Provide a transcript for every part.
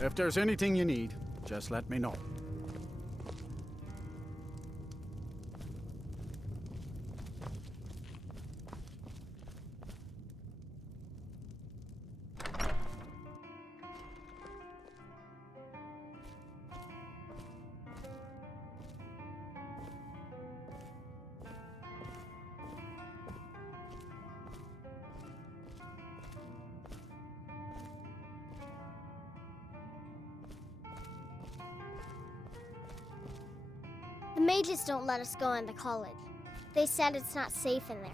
If there's anything you need, just let me know. The mages don't let us go in the college. They said it's not safe in there.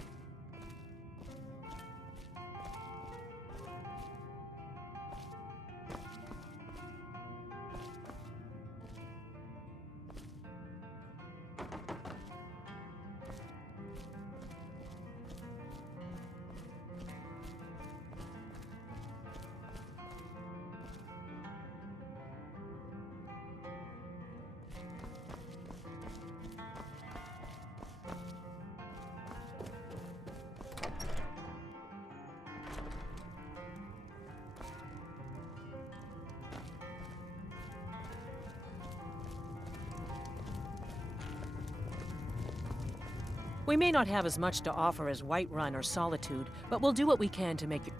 We may not have as much to offer as Whiterun or Solitude, but we'll do what we can to make you...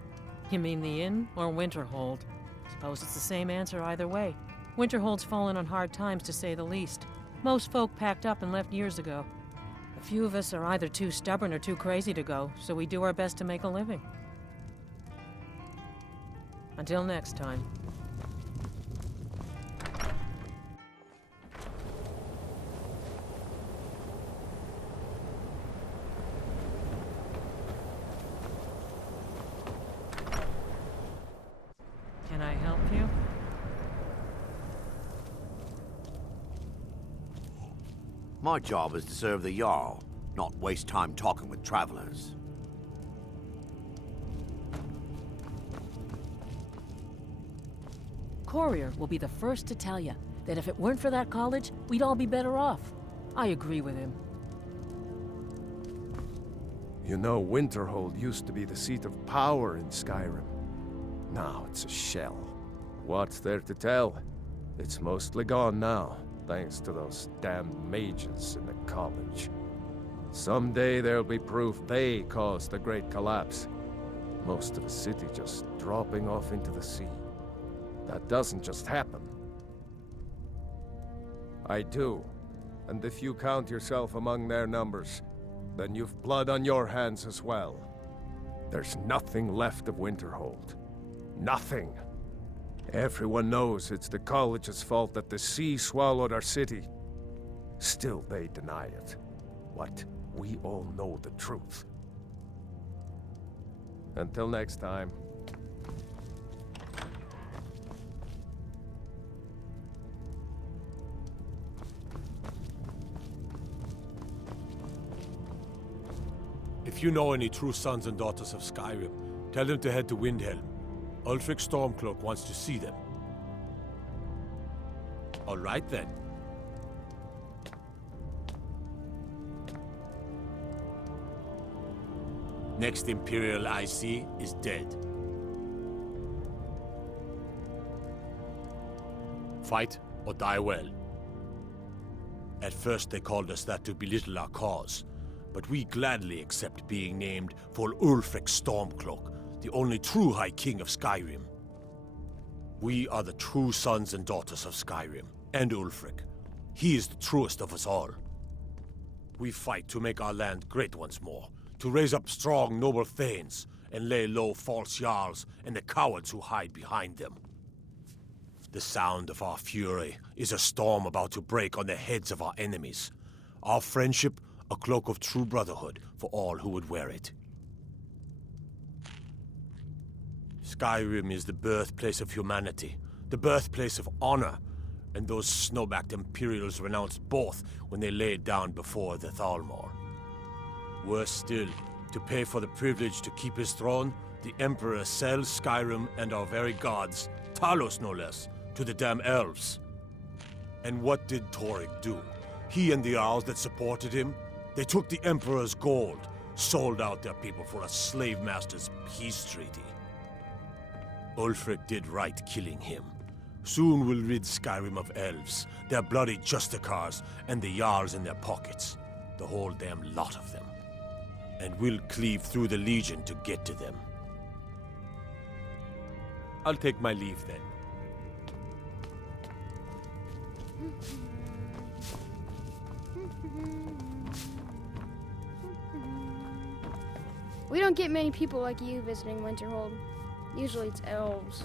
You mean the inn or Winterhold? Suppose it's the same answer either way. Winterhold's fallen on hard times, to say the least. Most folk packed up and left years ago. A few of us are either too stubborn or too crazy to go, so we do our best to make a living. Until next time. Can I help you? My job is to serve the Jarl, not waste time talking with travelers. Courier will be the first to tell you that if it weren't for that college, we'd all be better off. I agree with him. You know, Winterhold used to be the seat of power in Skyrim. Now it's a shell. What's there to tell? It's mostly gone now, thanks to those damned mages in the college. Someday there'll be proof they caused the Great Collapse. Most of the city just dropping off into the sea. That doesn't just happen. I do. And if you count yourself among their numbers, then you've blood on your hands as well. There's nothing left of Winterhold. Nothing. Everyone knows it's the college's fault that the sea swallowed our city. Still, they deny it. What? We all know the truth. Until next time. If you know any true sons and daughters of Skyrim, tell them to head to Windhelm. Ulfric Stormcloak wants to see them. All right then. Next Imperial I see is dead. Fight or die well. At first they called us that to belittle our cause, but we gladly accept being named for Ulfric Stormcloak, the only true High King of Skyrim. We are the true sons and daughters of Skyrim, and Ulfric. He is the truest of us all. We fight to make our land great once more, to raise up strong, noble thanes, and lay low false jarls and the cowards who hide behind them. The sound of our fury is a storm about to break on the heads of our enemies. Our friendship, a cloak of true brotherhood for all who would wear it. Skyrim is the birthplace of humanity, the birthplace of honor, and those snow-backed Imperials renounced both when they laid down before the Thalmor. Worse still, to pay for the privilege to keep his throne, the Emperor sells Skyrim and our very gods, Talos no less, to the damn elves. And what did Torygg do? He and the Jarls that supported him? They took the Emperor's gold, sold out their people for a slave master's peace treaty. Ulfric did right killing him, Soon we'll rid Skyrim of elves, their bloody justicars, and the Jarls in their pockets. The whole damn lot of them. And we'll cleave through the Legion to get to them. I'll take my leave then. We don't get many people like you visiting Winterhold. Usually it's elves.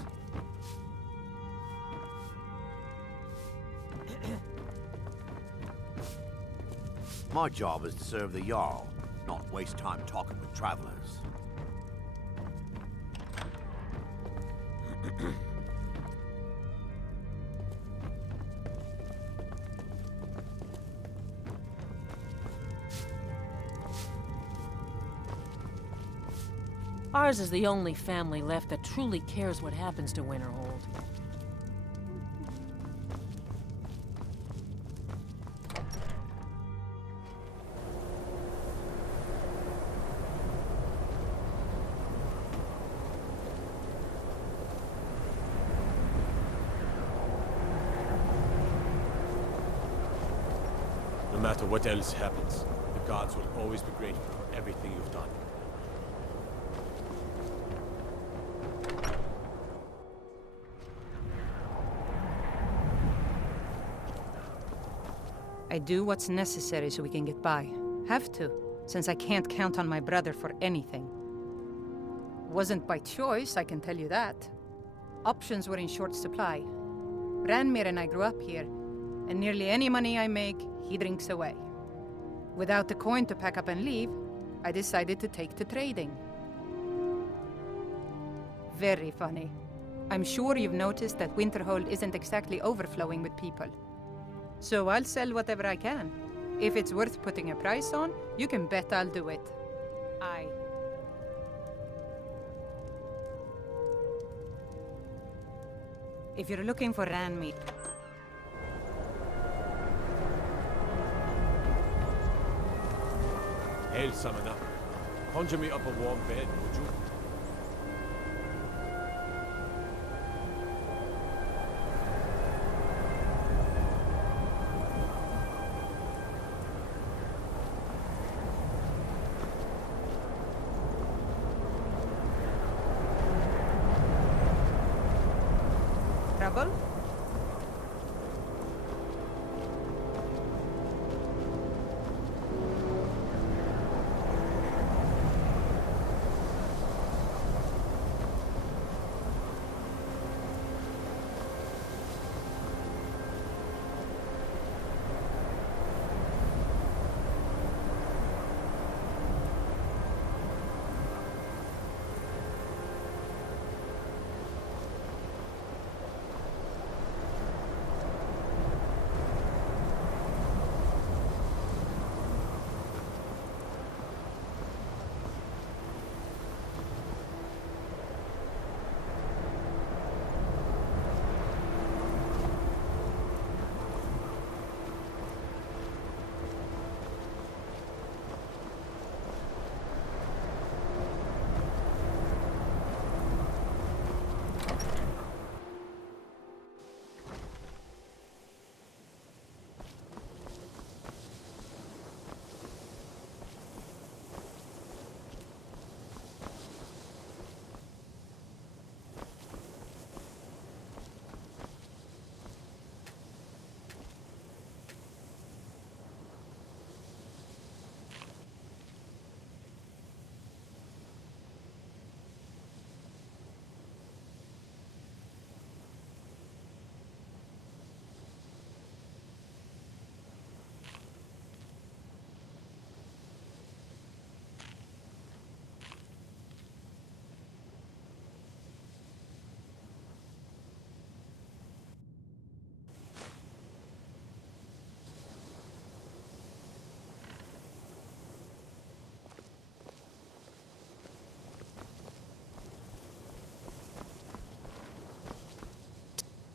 My job is to serve the Jarl, not waste time talking with travelers. Ours is the only family left that truly cares what happens to Winterhold. No matter what else happens, the gods will always be grateful for everything you've done. I do what's necessary so we can get by. Have to, since I can't count on my brother for anything. Wasn't by choice, I can tell you that. Options were in short supply. Ranmir and I grew up here, and nearly any money I make, he drinks away. Without the coin to pack up and leave, I decided to take to trading. Very funny. I'm sure you've noticed that Winterhold isn't exactly overflowing with people. So I'll sell whatever I can. If it's worth putting a price on, you can bet I'll do it. If you're looking for Ranmir... Hail, summoner. Conjure me up a warm bed, would you? Trouble?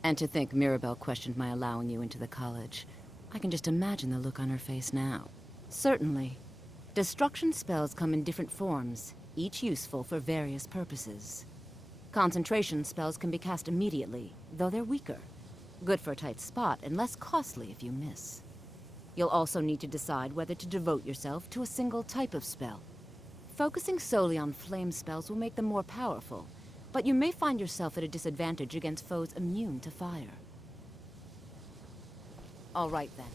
And to think Mirabelle questioned my allowing you into the college. I can just imagine the look on her face now. Certainly. Destruction spells come in different forms, each useful for various purposes. Concentration spells can be cast immediately, though they're weaker. Good for a tight spot, and less costly if you miss. You'll also need to decide whether to devote yourself to a single type of spell. Focusing solely on flame spells will make them more powerful, but you may find yourself at a disadvantage against foes immune to fire. All right, then.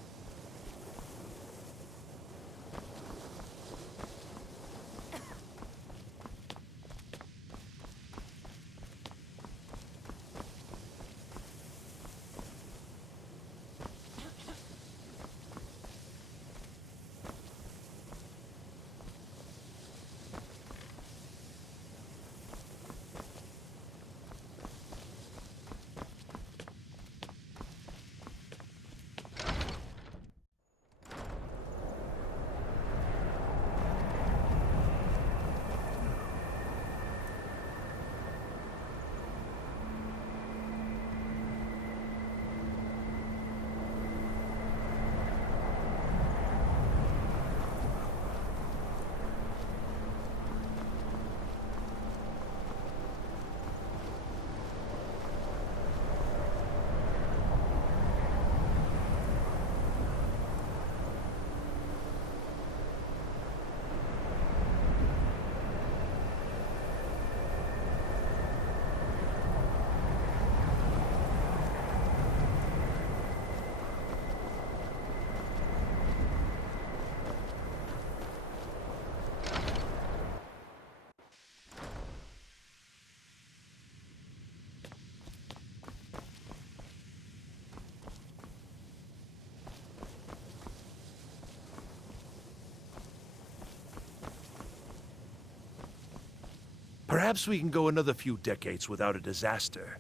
Perhaps we can go another few decades without a disaster.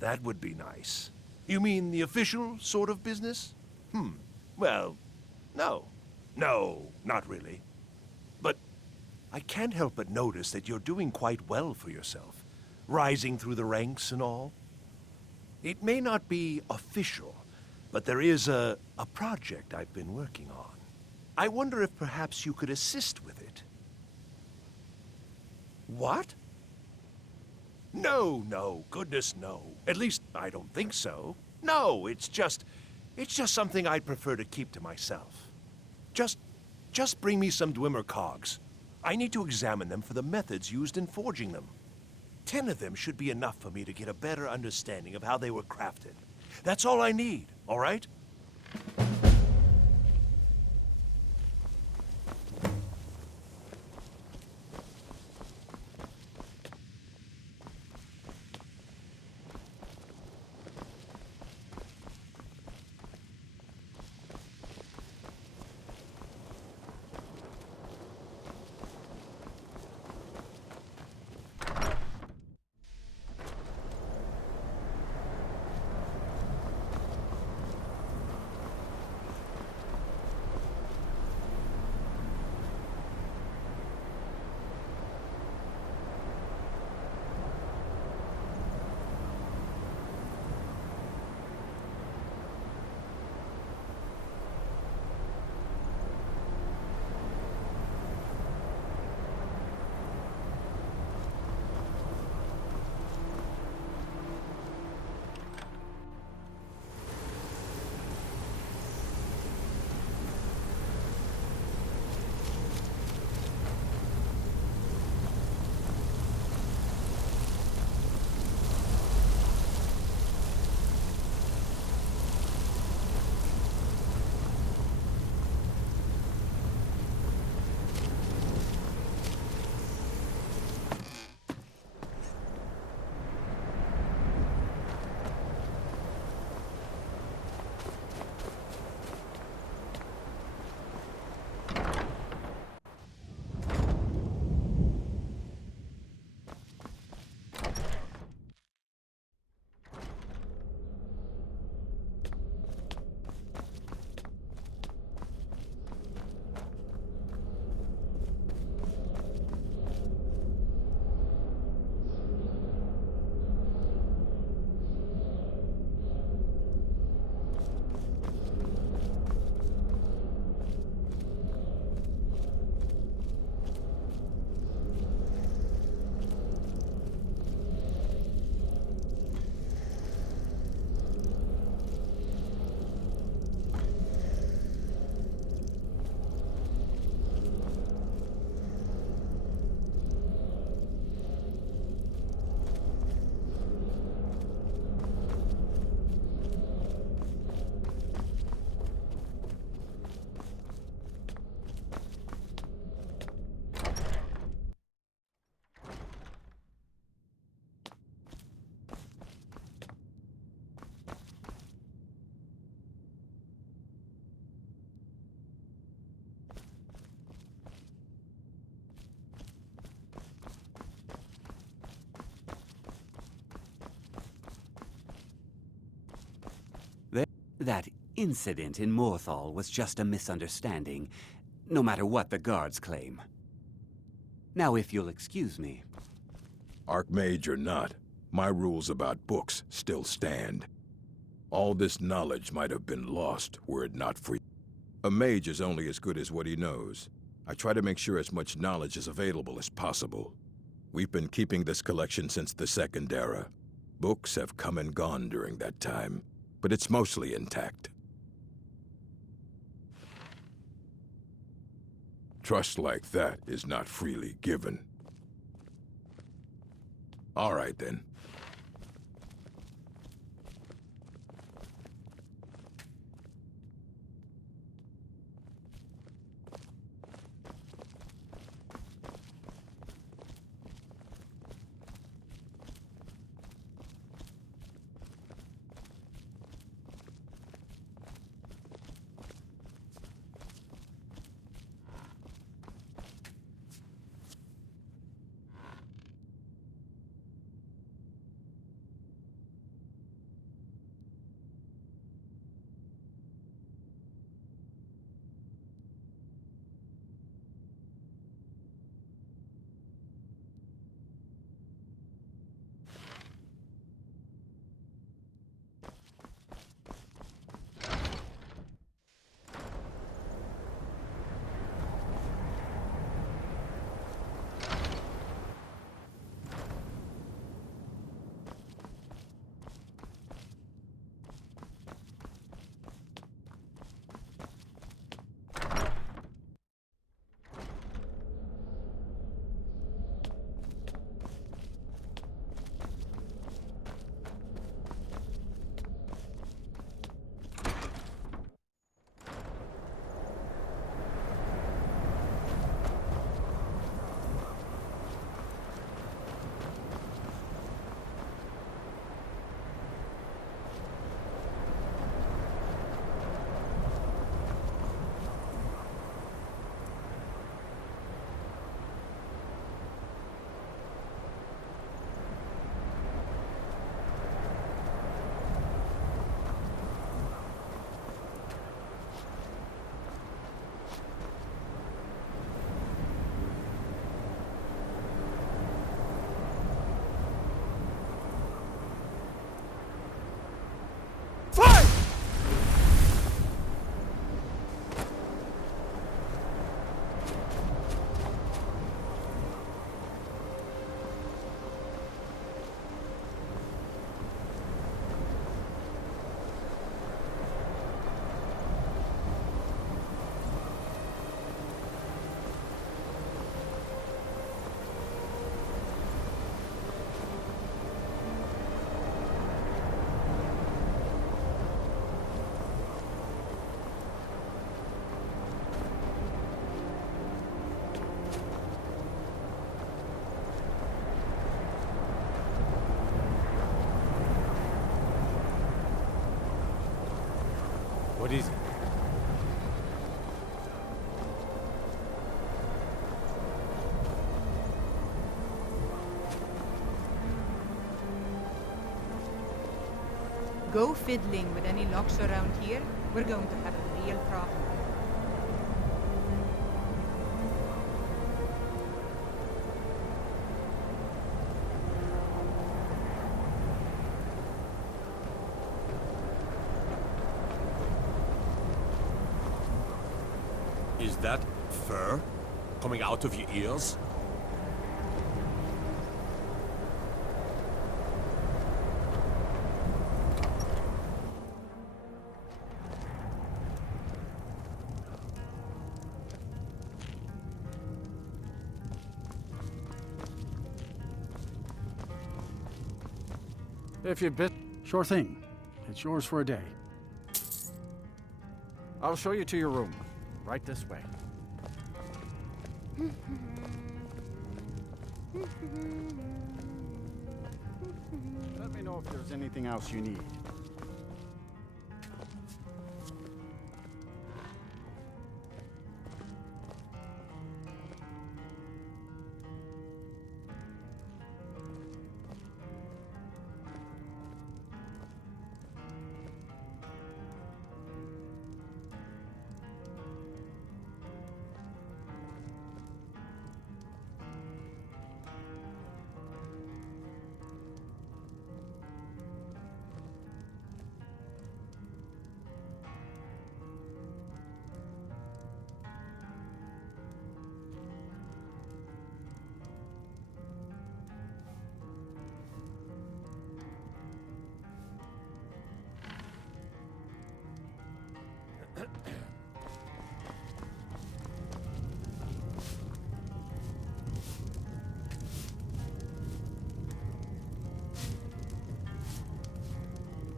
That would be nice. You mean the official sort of business? Well, no. No, not really. But I can't help but notice that you're doing quite well for yourself. Rising through the ranks and all. It may not be official, but there is a project I've been working on. I wonder if perhaps you could assist with it. What? No, goodness no. At least, I don't think so. No, it's just something I'd prefer to keep to myself. Just bring me some Dwemer cogs. I need to examine them for the methods used in forging them. 10 of them should be enough for me to get a better understanding of how they were crafted. That's all I need, all right? That incident in Morthal was just a misunderstanding, no matter what the guards claim. Now, if you'll excuse me. Archmage or not, my rules about books still stand. All this knowledge might have been lost were it not for you. A mage is only as good as what he knows. I try to make sure as much knowledge is available as possible. We've been keeping this collection since the Second Era. Books have come and gone during that time, but it's mostly intact. Trust like that is not freely given. All right, then. What is it? Go fiddling with any locks around here, we're going to have a real problem. Is that fur coming out of your ears? If you bit, sure thing. It's yours for a day. I'll show you to your room. Right this way. Let me know if there's anything else you need.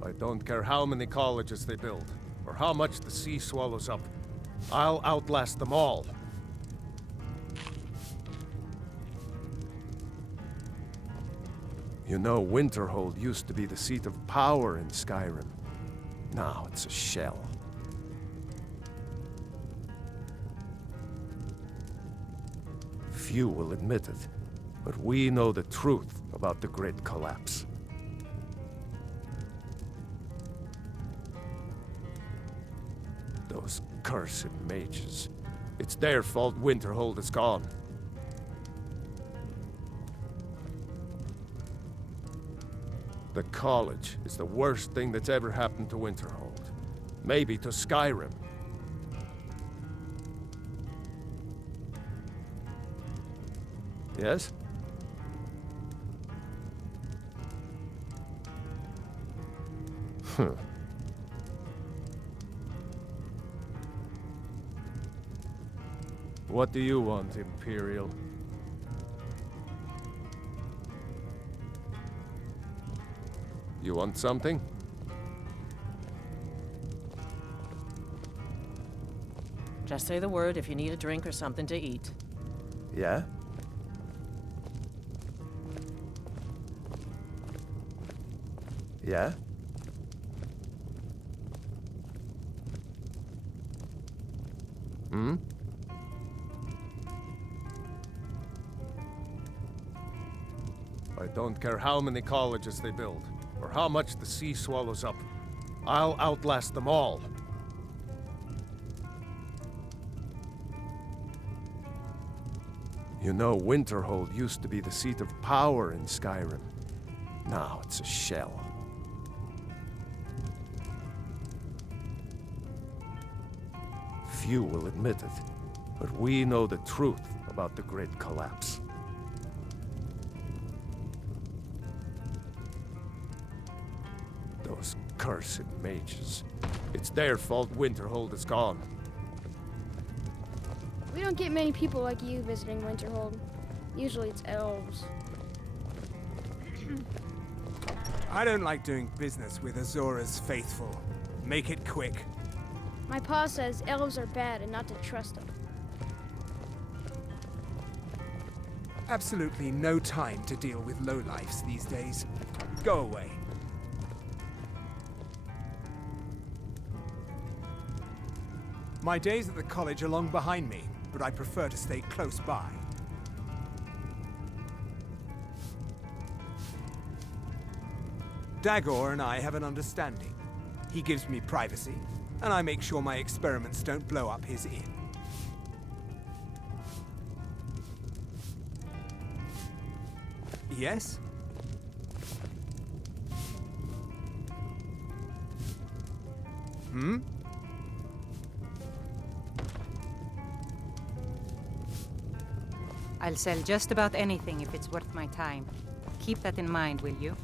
I don't care how many colleges they build, or how much the sea swallows up. I'll outlast them all. You know, Winterhold used to be the seat of power in Skyrim. Now it's a shell. Few will admit it, but we know the truth about the Great Collapse. Those cursed mages. It's their fault Winterhold is gone. The college is the worst thing that's ever happened to Winterhold. Maybe to Skyrim. Yes? Huh. What do you want, Imperial? You want something? Just say the word if you need a drink or something to eat. Yeah? Yeah? Hmm? I don't care how many colleges they build, or how much the sea swallows up. I'll outlast them all. You know, Winterhold used to be the seat of power in Skyrim. Now it's a shell. Few will admit it, but we know the truth about the Great Collapse. Those cursed mages. It's their fault Winterhold is gone. We don't get many people like you visiting Winterhold. Usually it's elves. I don't like doing business with Azora's faithful. Make it quick. My pa says elves are bad and not to trust them. Absolutely no time to deal with lowlifes these days. Go away. My days at the college are long behind me, but I prefer to stay close by. Dagor and I have an understanding. He gives me privacy, and I make sure my experiments don't blow up his inn. Yes? Hmm? I'll sell just about anything if it's worth my time. Keep that in mind, will you?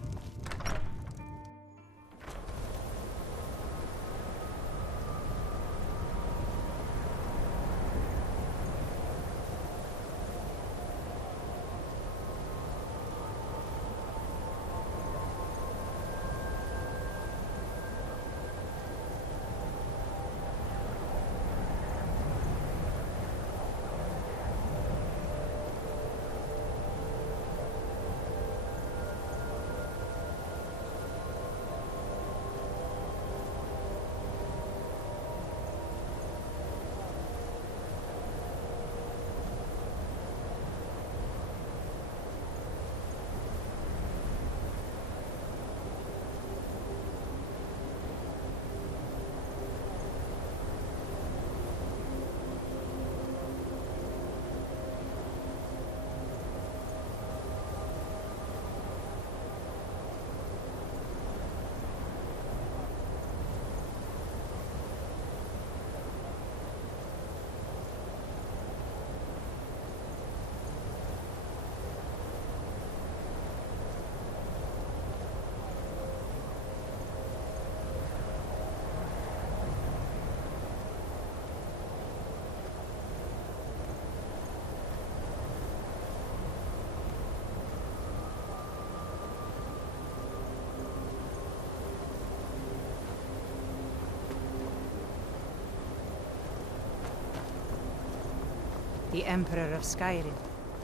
The Emperor of Skyrim,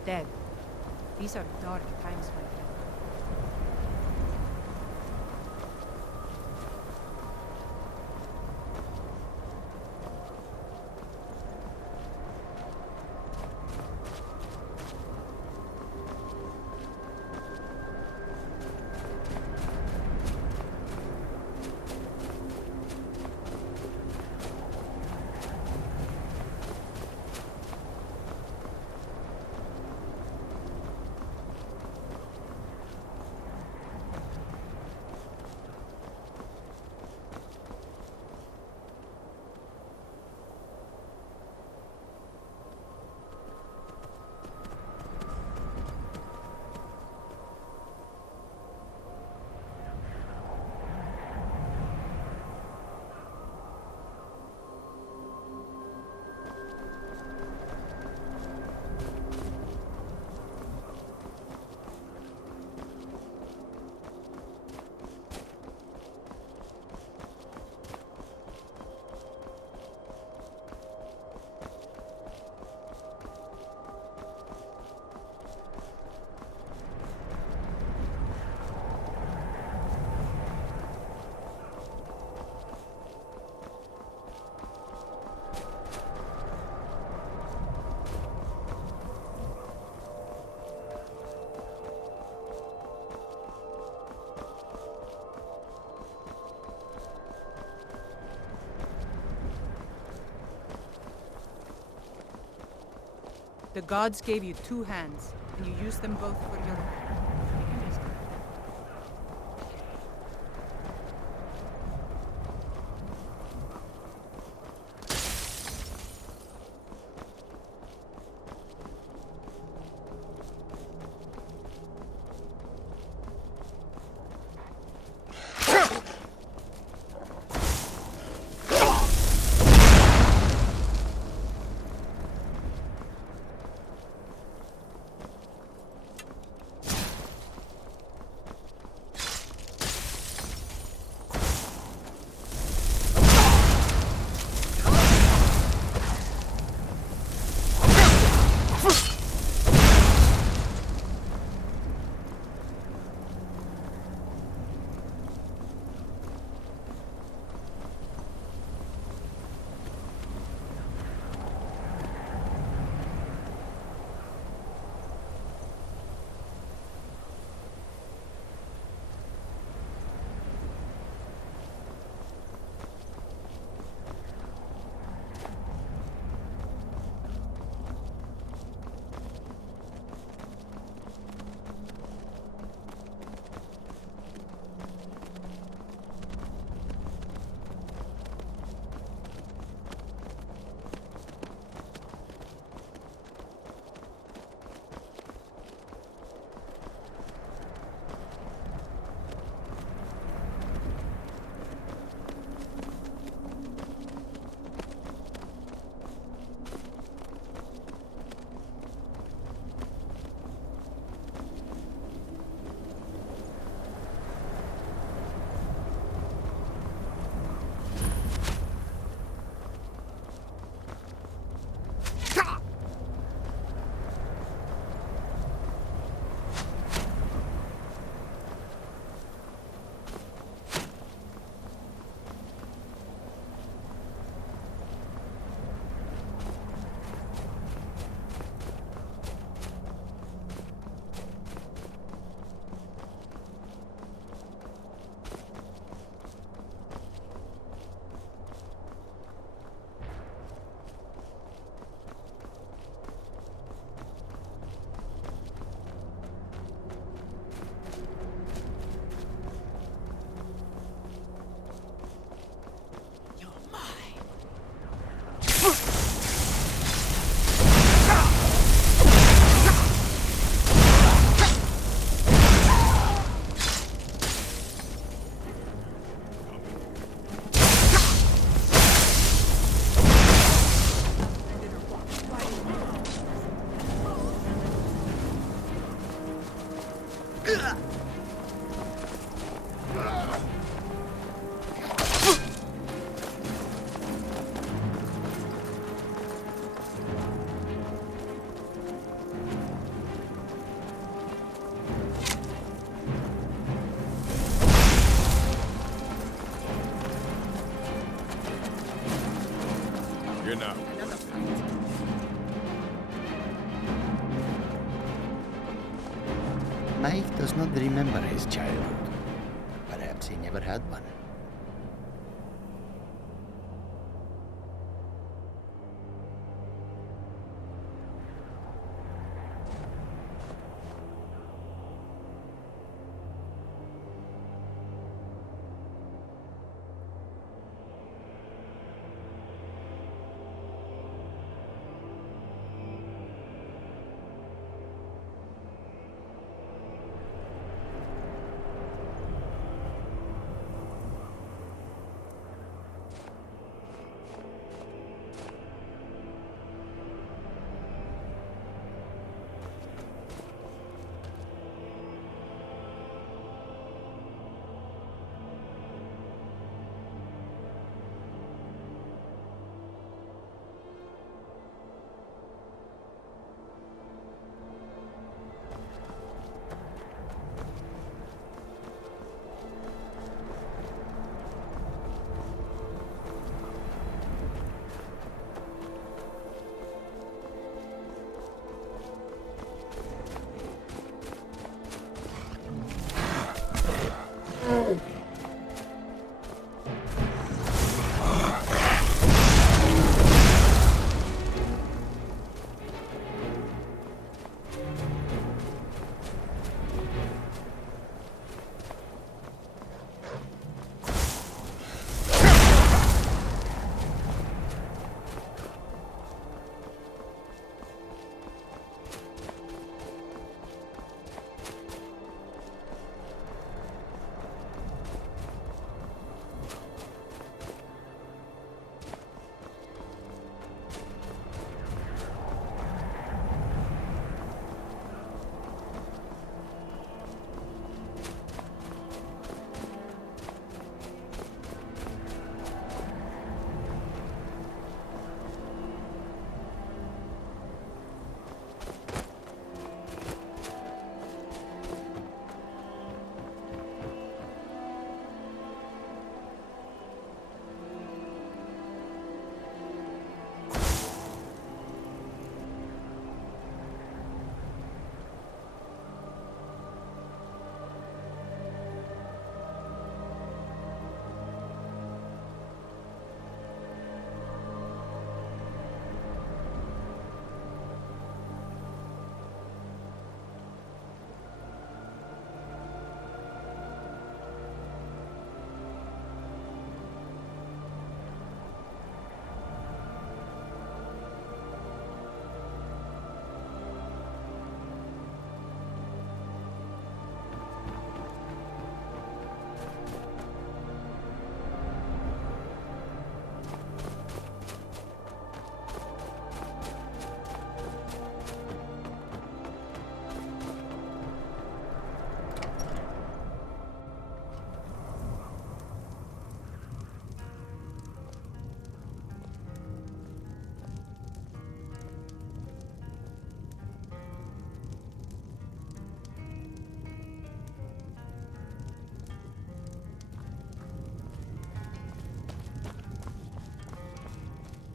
dead. These are dark times, my friend. The gods gave you 2 hands, and you used them both for your... Ike does not remember his childhood. Perhaps he never had one.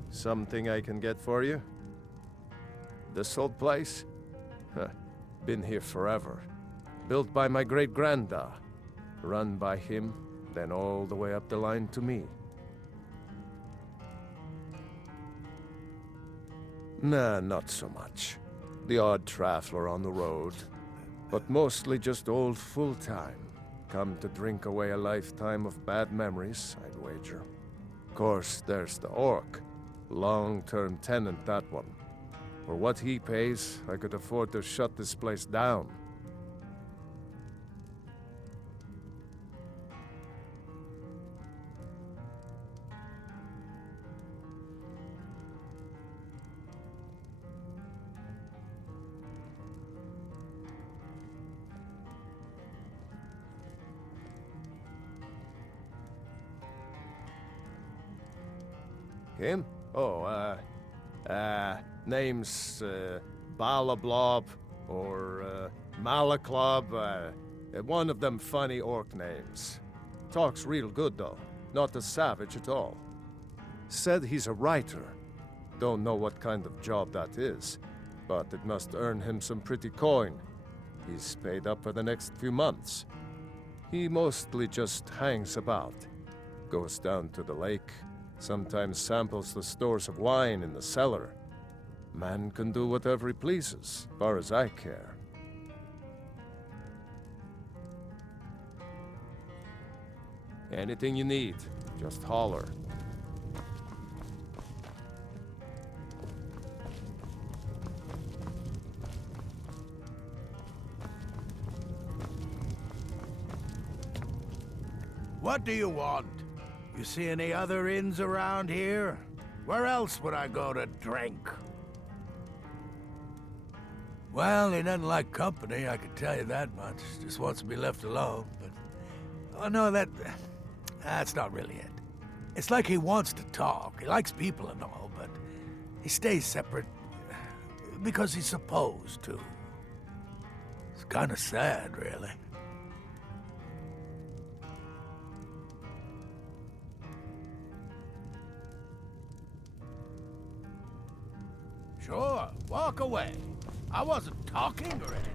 Something I can get for you? This old place? Huh. Been here forever. Built by my great-granda. Run by him, then all the way up the line to me. Nah, not so much. The odd traveler on the road. But mostly just old full-time. Come to drink away a lifetime of bad memories, I'd wager. Of course, there's the orc. Long-term tenant, that one. For what he pays, I could afford to shut this place down. Him? Oh, name's, Balablob, or, Malaclob, one of them funny orc names. Talks real good, though. Not a savage at all. Said he's a writer. Don't know what kind of job that is, but it must earn him some pretty coin. He's paid up for the next few months. He mostly just hangs about. Goes down to the lake, sometimes samples the stores of wine in the cellar. Man can do whatever he pleases, far as I care. Anything you need, just holler. What do you want? You see any other inns around here? Where else would I go to drink? Well, he doesn't like company, I can tell you that much. Just wants to be left alone, but... Oh, no, that's not really it. It's like he wants to talk. He likes people and all, but he stays separate because he's supposed to. It's kind of sad, really. Sure, walk away. I wasn't talking or anything.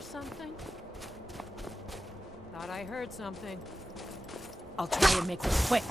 Something? Thought I heard something. I'll try and make this quick.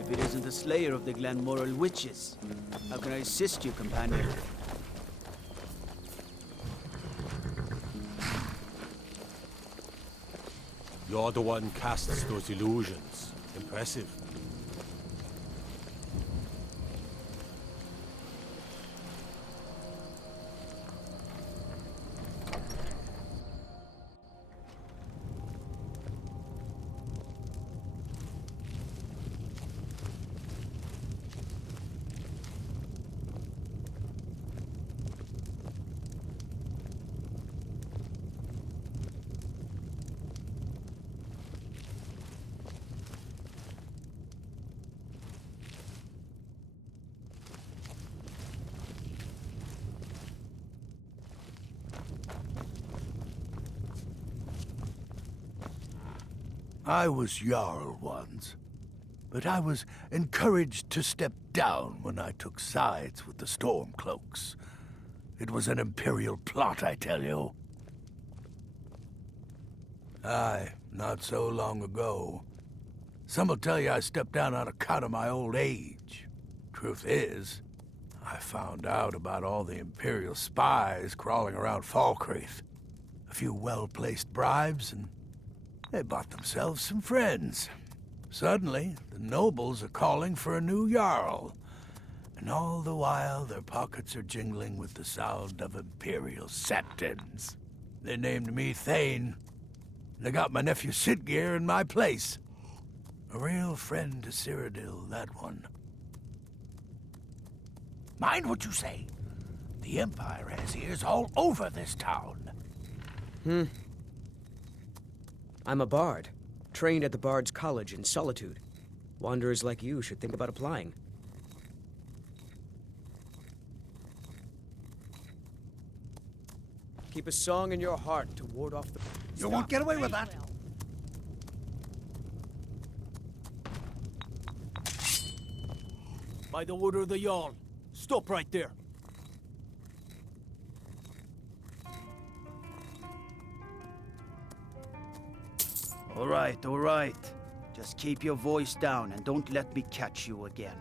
If it isn't the slayer of the Glenmoral witches, how can I assist you, companion? You're the one casts those illusions. Impressive. I was Jarl once, but I was encouraged to step down when I took sides with the Stormcloaks. It was an Imperial plot, I tell you. Aye, not so long ago. Some will tell you I stepped down on account of my old age. Truth is, I found out about all the Imperial spies crawling around Falkreath. A few well-placed bribes, and they bought themselves some friends. Suddenly, the nobles are calling for a new Jarl. And all the while, their pockets are jingling with the sound of Imperial septons. They named me Thane. They got my nephew Sitgeir in my place. A real friend to Cyrodiil, that one. Mind what you say. The Empire has ears all over this town. I'm a bard, trained at the Bard's College in Solitude. Wanderers like you should think about applying. Keep a song in your heart to ward off the... You won't get away with that. By the order of the Jarl, stop right there. All right. Just keep your voice down and don't let me catch you again.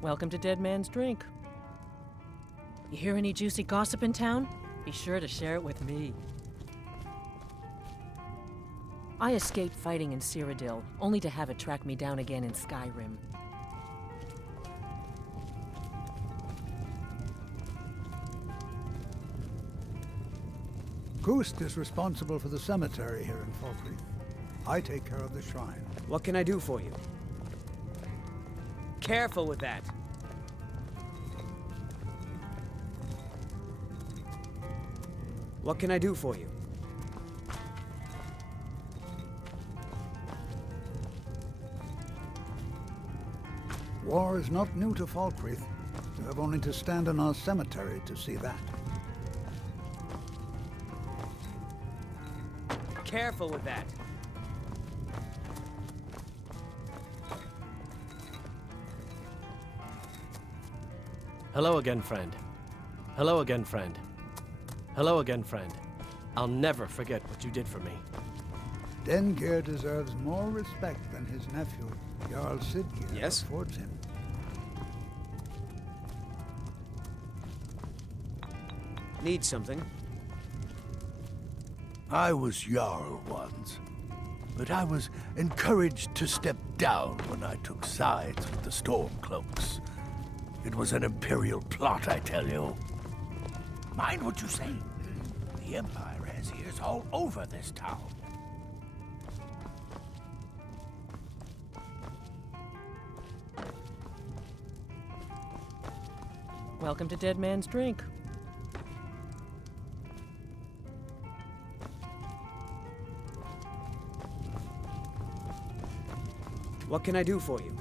Welcome to Dead Man's Drink. You hear any juicy gossip in town? Be sure to share it with me. I escaped fighting in Cyrodiil, only to have it track me down again in Skyrim. Gust is responsible for the cemetery here in Falkreath. I take care of the shrine. What can I do for you? Careful with that. What can I do for you? War is not new to Falkreath. You have only to stand in our cemetery to see that. Careful with that. Hello again, friend. Hello again, friend. Hello again, friend. I'll never forget what you did for me. Dengeir deserves more respect than his nephew, Jarl Sitgeir, affords him. Need something? I was Jarl once, but I was encouraged to step down when I took sides with the Stormcloaks. It was an Imperial plot, I tell you. Mind what you say. The Empire has ears all over this town. Welcome to Dead Man's Drink. What can I do for you?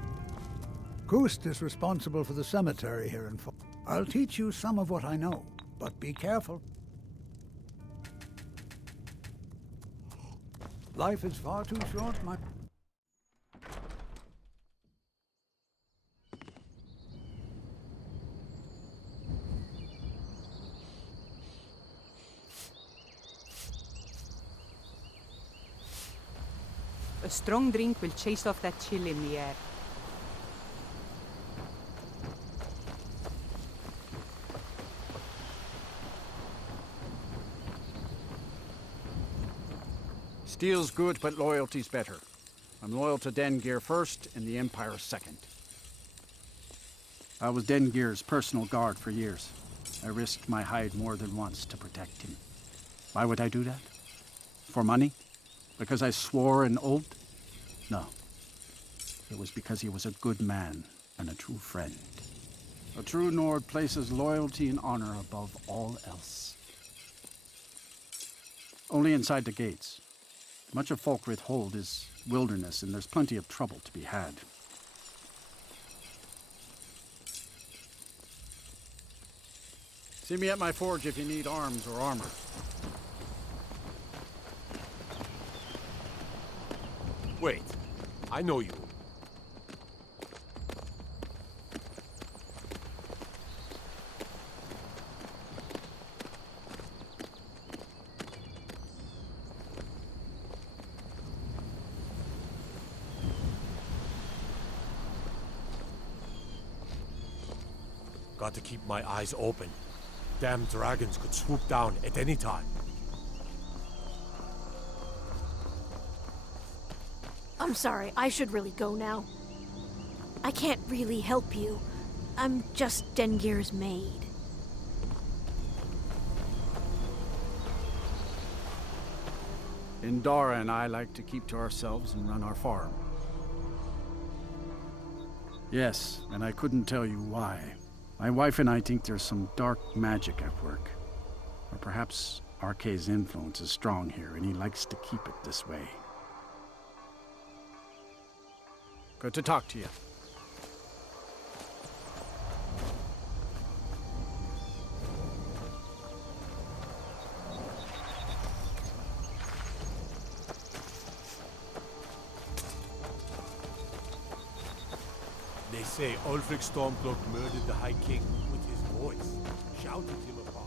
Gust is responsible for the cemetery here in Falkreath. I'll teach you some of what I know, but be careful. Life is far too short, my... A strong drink will chase off that chill in the air. Steel's good, but loyalty's better. I'm loyal to Dengeir first, and the Empire second. I was Dengeir's personal guard for years. I risked my hide more than once to protect him. Why would I do that? For money? Because I swore an oath? No. It was because he was a good man and a true friend. A true Nord places loyalty and honor above all else. Only inside the gates. Much of Winterhold is wilderness, and there's plenty of trouble to be had. See me at my forge if you need arms or armor. Wait, I know you. Got to keep my eyes open. Damn dragons could swoop down at any time. I'm sorry, I should really go now. I can't really help you. I'm just Dengir's maid. Indara and I like to keep to ourselves and run our farm. Yes, and I couldn't tell you why. My wife and I think there's some dark magic at work. Or perhaps Arkay's influence is strong here, and he likes to keep it this way. Good to talk to you. They say Ulfric Stormcloak murdered the High King with his voice, shouted him apart.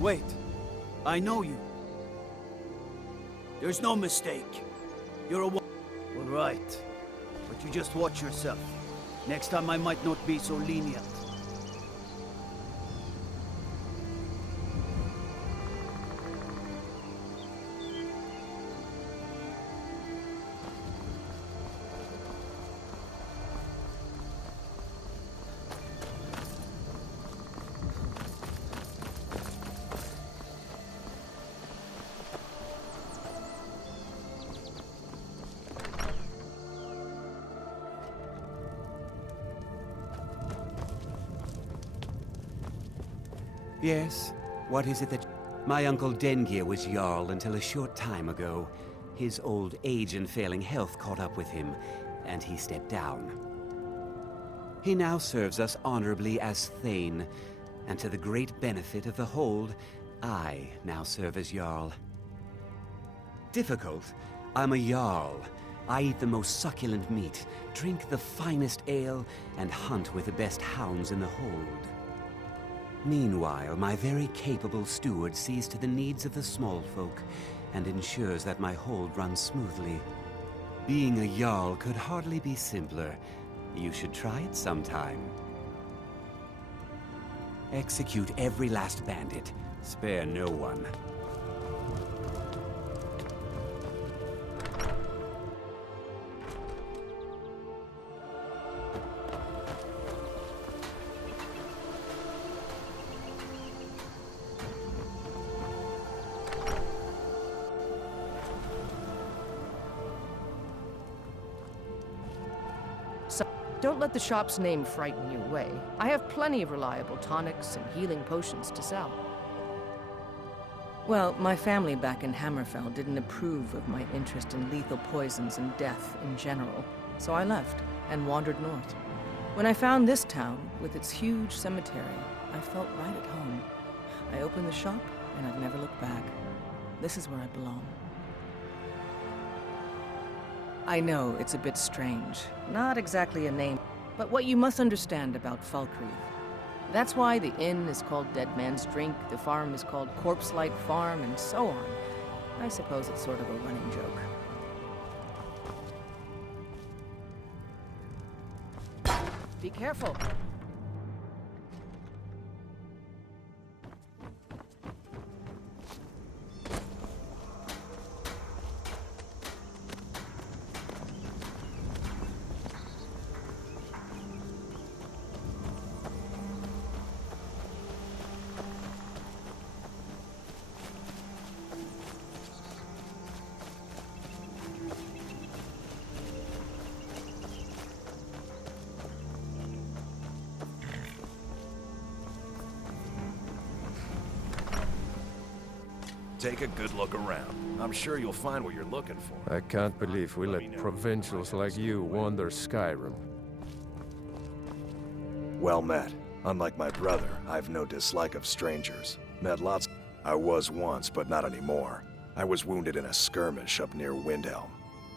Wait, I know you. There's no mistake. You're a all right, but you just watch yourself. Next time I might not be so lenient. Yes? What is it that... My uncle Dengir was Jarl until a short time ago. His old age and failing health caught up with him, and he stepped down. He now serves us honorably as Thane, and to the great benefit of the Hold, I now serve as Jarl. Difficult? I'm a Jarl. I eat the most succulent meat, drink the finest ale, and hunt with the best hounds in the Hold. Meanwhile, my very capable steward sees to the needs of the small folk and ensures that my hold runs smoothly. Being a Jarl could hardly be simpler. You should try it sometime. Execute every last bandit. Spare no one. Don't let the shop's name frighten you away. I have plenty of reliable tonics and healing potions to sell. Well, my family back in Hammerfell didn't approve of my interest in lethal poisons and death in general, so I left and wandered north. When I found this town, with its huge cemetery, I felt right at home. I opened the shop, and I've never looked back. This is where I belong. I know it's a bit strange. Not exactly a name, but what you must understand about Falkreath. That's why the inn is called Dead Man's Drink, the farm is called Corpse Light Farm, and so on. I suppose it's sort of a running joke. Be careful. Take a good look around. I'm sure you'll find what you're looking for. I can't believe we let provincials like you wander Skyrim. Well met. Unlike my brother, I've no dislike of strangers. Met lots. I was once, but not anymore. I was wounded in a skirmish up near Windhelm.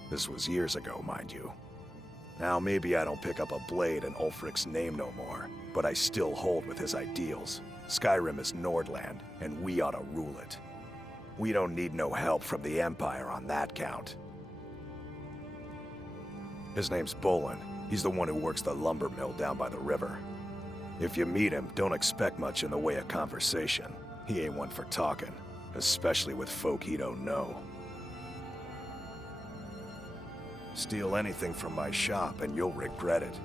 This was years ago, mind you. Now maybe I don't pick up a blade in Ulfric's name no more, but I still hold with his ideals. Skyrim is Nordland, and we ought to rule it. We don't need no help from the Empire on that count. His name's Bolin. He's the one who works the lumber mill down by the river. If you meet him, don't expect much in the way of conversation. He ain't one for talking, especially with folk he don't know. Steal anything from my shop and you'll regret it.